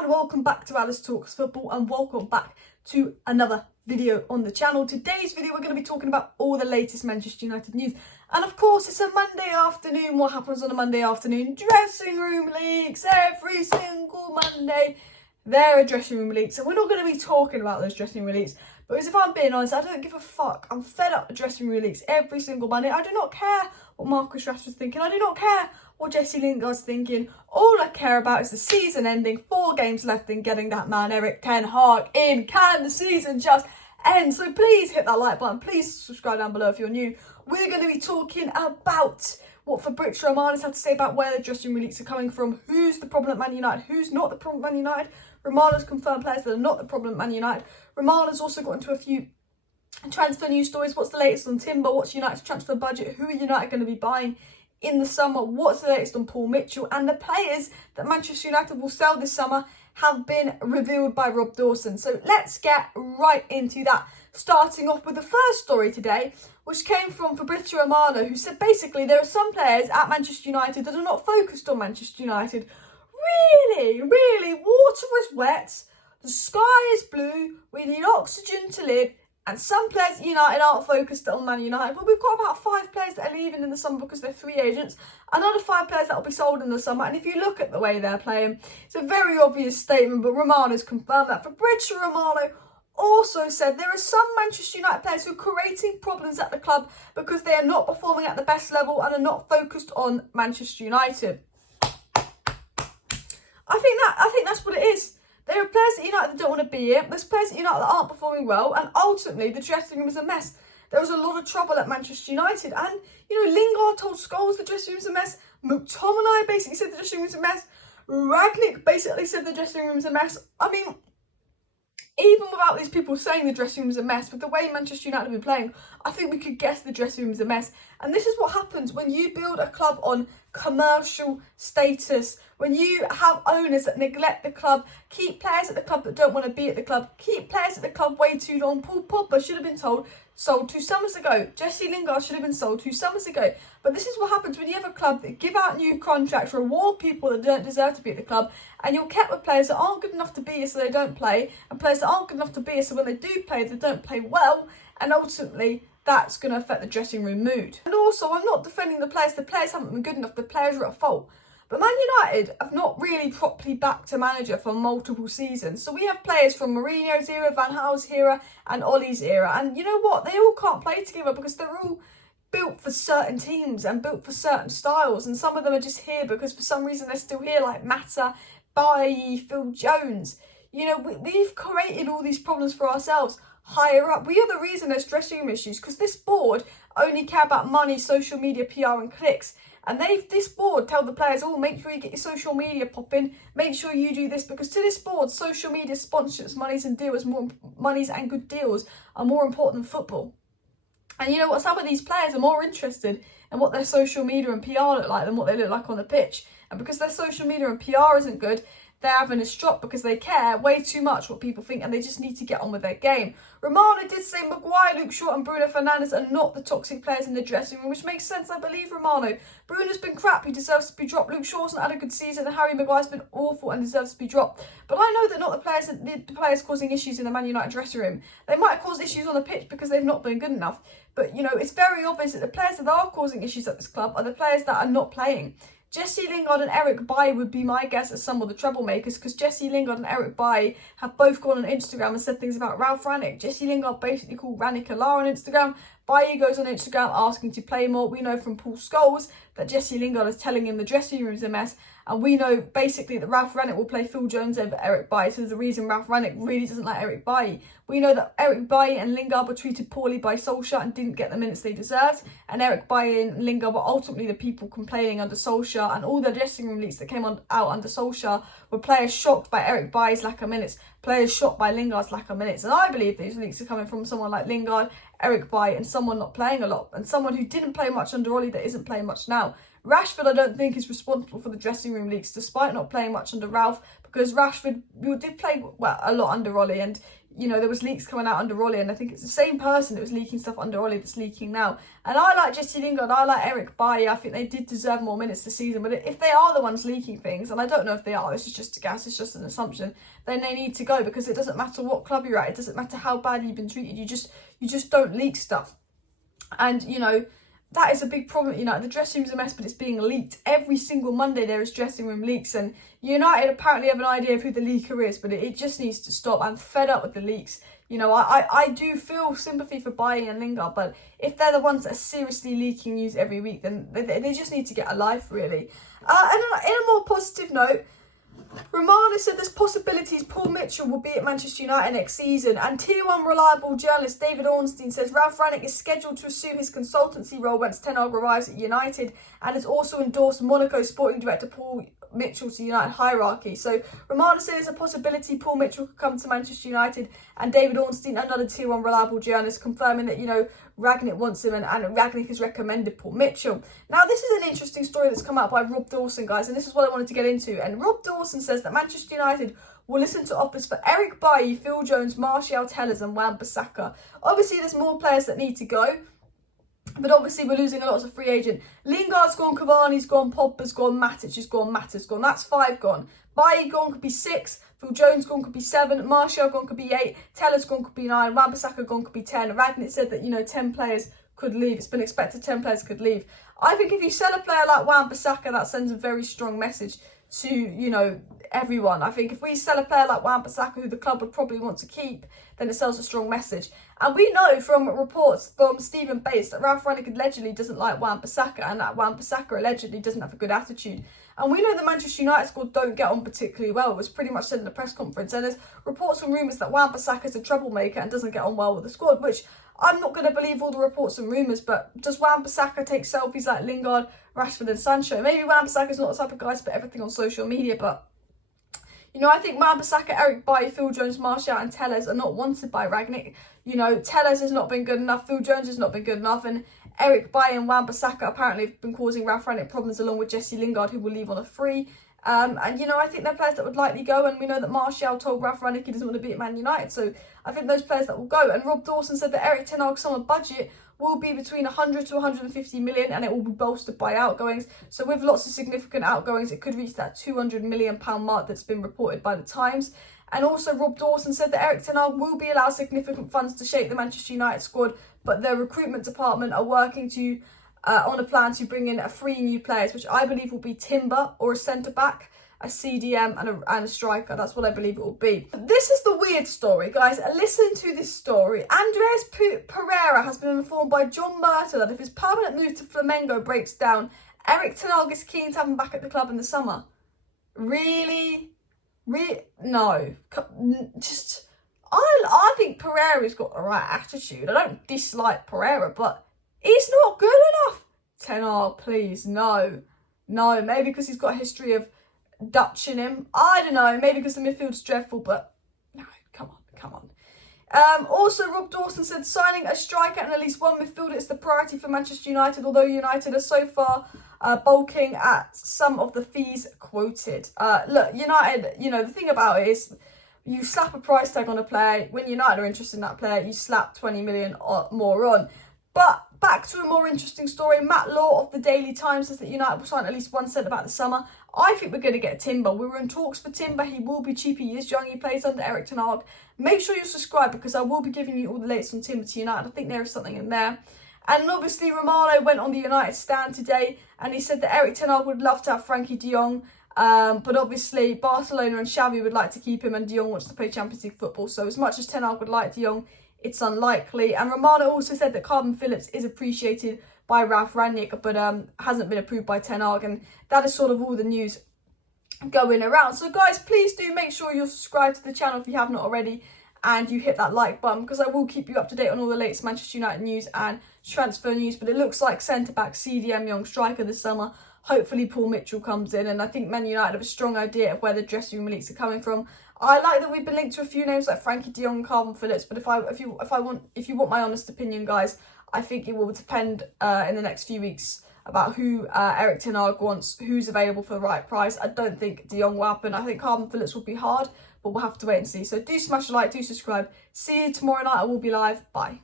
and welcome back to Alice Talks Football, and welcome back to another video on the channel. Today's video we're going to be talking about all the latest Manchester United news, and of course it's a Monday afternoon. What happens on a Monday afternoon? Dressing room leaks. Every single Monday there are dressing room leaks, and we're not going to be talking about those dressing room leaks because if I'm being honest, I don't give a fuck. I'm fed up with dressing room leaks every single Monday. I do not care what Marcus Rashford's thinking. I do not care what Jesse Lingard's thinking. All I care about is the season ending, 4 games left and getting that man Erik ten Hag in. Can the season just end? So please hit that like button. Please subscribe down below if you're new. We're going to be talking about what Fabrizio Romano had to say about where the dressing room leaks are coming from, who's the problem at Man United, who's not the problem at Man United. Romano's confirmed players that are not the problem at Man United. Romano's also got into a few transfer news stories. What's the latest on Timber? What's United's transfer budget? Who are United going to be buying in the summer? What's the latest on Paul Mitchell? And the players that Manchester United will sell this summer have been revealed by Rob Dawson. So let's get right into that. Starting off with the first story today, which came from Fabrizio Romano, who said basically there are some players at Manchester United that are not focused on Manchester United. Really, water is wet, the sky is blue, we need oxygen to live, and some players at United aren't focused on Man United. But we've got about 5 players that are leaving in the summer because they're free agents, another 5 players that will be sold in the summer. And if you look at the way they're playing, it's a very obvious statement, but Romano's confirmed that. Fabrizio Romano also said there are some Manchester United players who are creating problems at the club because they are not performing at the best level and are not focused on Manchester United. I think that's what it is. There are players at United that don't want to be here. There's players at United that aren't performing well, and ultimately the dressing room is a mess. There was a lot of trouble at Manchester United, and Lingard told Scholes the dressing room's a mess. McTominay basically said the dressing room's a mess. Rangnick basically said the dressing room's a mess. I mean, even without these people saying the dressing room's a mess, with the way Manchester United have been playing, I think we could guess the dressing room's a mess. And this is what happens when you build a club on commercial status, when you have owners that neglect the club, keep players at the club that don't want to be at the club, keep players at the club way too long. Paul Pogba should have been sold 2 summers ago. Jesse Lingard should have been sold 2 summers ago. But this is what happens when you have a club that give out new contracts, reward people that don't deserve to be at the club, and you're kept with players that aren't good enough to be here so they don't play, and players that aren't good enough to be here so when they do play, they don't play well, and ultimately that's going to affect the dressing room mood. And also, I'm not defending the players haven't been good enough, the players are at fault. But Man United have not really properly backed a manager for multiple seasons. So we have players from Mourinho's era, Van Gaal's era, and Ollie's era. And you know what? They all can't play together because they're all built for certain teams and built for certain styles. And some of them are just here because for some reason they're still here, like Mata, Bailly, Phil Jones. We've created all these problems for ourselves higher up. We are the reason there's dressing room issues because this board only care about money, social media, PR and clicks. And this board tell the players, make sure you get your social media popping, make sure you do this, because to this board, social media sponsorships, monies and good deals are more important than football. And you know what? Some of these players are more interested in what their social media and PR look like than what they look like on the pitch. And because their social media and PR isn't good, they're having a strop because they care way too much what people think and they just need to get on with their game. Romano did say Maguire, Luke Shaw and Bruno Fernandes are not the toxic players in the dressing room, which makes sense, I believe, Romano. Bruno's been crap, he deserves to be dropped. Luke Shaw's not had a good season and Harry Maguire's been awful and deserves to be dropped. But I know that not the players causing issues in the Man United dressing room. They might cause issues on the pitch because they've not been good enough. But, it's very obvious that the players that are causing issues at this club are the players that are not playing. Jesse Lingard and Eric Bailly would be my guess as some of the troublemakers, because Jesse Lingard and Eric Bailly have both gone on Instagram and said things about Ralf Rangnick. Jesse Lingard basically called Rangnick a liar on Instagram. Bailly goes on Instagram asking to play more. We know from Paul Scholes that Jesse Lingard is telling him the dressing room is a mess. And we know basically that Ralf Rangnick will play Phil Jones over Eric Bailly. So there's a reason Ralf Rangnick really doesn't like Eric Bailly. We know that Eric Bailly and Lingard were treated poorly by Solskjaer and didn't get the minutes they deserved. And Eric Bailly and Lingard were ultimately the people complaining under Solskjaer. And all the dressing room leaks that came out under Solskjaer were players shocked by Eric Bailly's lack of minutes, players shocked by Lingard's lack of minutes. And I believe these leaks are coming from someone like Lingard, Eric Bailly, and someone not playing a lot, and someone who didn't play much under Ollie that isn't playing much now. Rashford, I don't think, is responsible for the dressing room leaks, despite not playing much under Ralf, because Rashford did play a lot under Ollie, and you know, there was leaks coming out under Ollie, and I think it's the same person that was leaking stuff under Ollie that's leaking now. And I like Jesse Lingard, I like Eric Bailly, I think they did deserve more minutes this season, but if they are the ones leaking things, and I don't know if they are, this is just a guess, it's just an assumption, then they need to go, because it doesn't matter what club you're at, it doesn't matter how badly you've been treated, you just don't leak stuff. And, you know, that is a big problem. You know, the dressing room's a mess, but it's being leaked. Every single Monday there is dressing room leaks, and United apparently have an idea of who the leaker is, but it just needs to stop. I'm fed up with the leaks. You know, I do feel sympathy for Bailly and Lingard, but if they're the ones that are seriously leaking news every week, then they just need to get a life, really. And in a more positive note, Romano said there's possibilities Paul Mitchell will be at Manchester United next season, and Tier 1 reliable journalist David Ornstein says Ralf Rangnick is scheduled to assume his consultancy role once Ten Hag arrives at United, and has also endorsed Monaco sporting director Paul Mitchell to United hierarchy. So Romano said there's a possibility Paul Mitchell could come to Manchester United, and David Ornstein, another Tier 1 reliable journalist, confirming that, you know, Rangnick wants him, and Rangnick has recommended Paul Mitchell. Now, this is an interesting story that's come out by Rob Dawson, guys, and this is what I wanted to get into. And Rob Dawson says that Manchester United will listen to offers for Eric Bailly, Phil Jones, Martial, Tellers and Wan-Bissaka. Obviously, there's more players that need to go, but obviously we're losing a lot as a free agent. Lingard's gone, Cavani's gone, Pogba's gone, Matic has gone, Mata's gone. That's 5 gone. Bailly gone could be 6. Phil Jones gone could be 7. Martial gone could be 8. Tellers gone could be 9. Wan-Bissaka gone could be 10. Rangnick said that, you know, 10 players could leave. It's been expected 10 players could leave. I think if you sell a player like Wan-Bissaka, that sends a very strong message to, you know, everyone. I think if we sell a player like Wan-Bissaka, who the club would probably want to keep, then it sells a strong message. And we know from reports from Stephen Bates that Ralf Rangnick allegedly doesn't like Wan-Bissaka, and that Wan-Bissaka allegedly doesn't have a good attitude. And we know the Manchester United squad don't get on particularly well. It was pretty much said in the press conference. And there's reports and rumours that Wan-Bissaka is a troublemaker and doesn't get on well with the squad, which I'm not going to believe all the reports and rumours, but does Wan-Bissaka take selfies like Lingard, Rashford and Sancho? Maybe Wan-Bissaka is not the type of guy to put everything on social media, but, you know, I think Wan-Bissaka, Eric Bailly, Phil Jones, Martial and Tellers are not wanted by Rangnick. You know, Tellers has not been good enough, Phil Jones has not been good enough, and Eric Bailly and Wan-Bissaka apparently have been causing Ralf Rangnick problems, along with Jesse Lingard, who will leave on a free. And, you know, I think they're players that would likely go, and we know that Martial told Ralf Rangnick he doesn't want to be at Man United, so I think those players that will go. And Rob Dawson said that Eric Ten Hag's summer budget will be between 100 to 150 million, and it will be bolstered by outgoings. So with lots of significant outgoings, it could reach that £200 million mark that's been reported by the Times. And also Rob Dawson said that Eric Ten Hag will be allowed significant funds to shape the Manchester United squad, but their recruitment department are working to on a plan to bring in 3 new players, which I believe will be Timber or a centre-back, a CDM and a striker. That's what I believe it will be. This is the weird story, guys. Listen to this story. Andreas Pereira has been informed by John Murta that if his permanent move to Flamengo breaks down, Eric Ten Hag is keen to have him back at the club in the summer. Really? No. Just, I think Pereira's got the right attitude. I don't dislike Pereira, but he's not good enough. Ten Hag, please, no. No, maybe because he's got a history of Dutch in him. I don't know, maybe because the midfield's dreadful, but no, come on. Also, Rob Dawson said signing a striker and at least one midfielder is the priority for Manchester United, although United are so far bulking at some of the fees quoted. Look, United, you know, the thing about it is you slap a price tag on a player. When United are interested in that player, you slap 20 million or more on. But back to a more interesting story. Matt Law of the Daily Times says that United will sign at least one centre-back this summer. I think we're going to get Timber. We were in talks for Timber. He will be cheap. He is young. He plays under Eric Ten Hag. Make sure you subscribe, because I will be giving you all the latest on Timber to United. I think there is something in there. And obviously, Romano went on the United stand today, and he said that Eric Ten Hag would love to have Frankie de Jong. But obviously, Barcelona and Xavi would like to keep him, and de Jong wants to play Champions League football. So as much as Ten Hag would like de Jong, it's unlikely. And Romano also said that Carbon Phillips is appreciated by Ralf Rangnick, but hasn't been approved by Ten Hag. And that is sort of all the news going around. So guys, please do make sure you're subscribed to the channel if you have not already, and you hit that like button, because I will keep you up to date on all the latest Manchester United news and transfer news. But it looks like centre-back, CDM, young striker this summer. Hopefully Paul Mitchell comes in, and I think Man United have a strong idea of where the dressing room leaks are coming from. I like that we've been linked to a few names like Frankie de Jong and Carbon Phillips, but if you want my honest opinion, guys, I think it will depend in the next few weeks about who Eric Ten Hag wants, who's available for the right price. I don't think de Jong will happen. I think Carbon Phillips will be hard, but we'll have to wait and see. So do smash a like, do subscribe. See you tomorrow night. I will be live. Bye.